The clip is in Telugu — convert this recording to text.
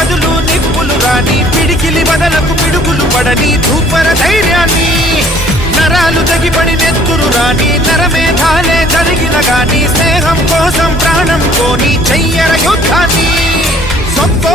బదులు నిప్పులు రాని, పిడికిలి బదలకు పిడుగులు పడని ధూపర ధైర్యాన్ని, నరాలు తెగిపడి నెత్తురు రాని, నరమేధాలే జరిగిన గాని స్నేహం కోసం ప్రాణం కోని చెయ్యర యుద్ధాన్ని. సొంతో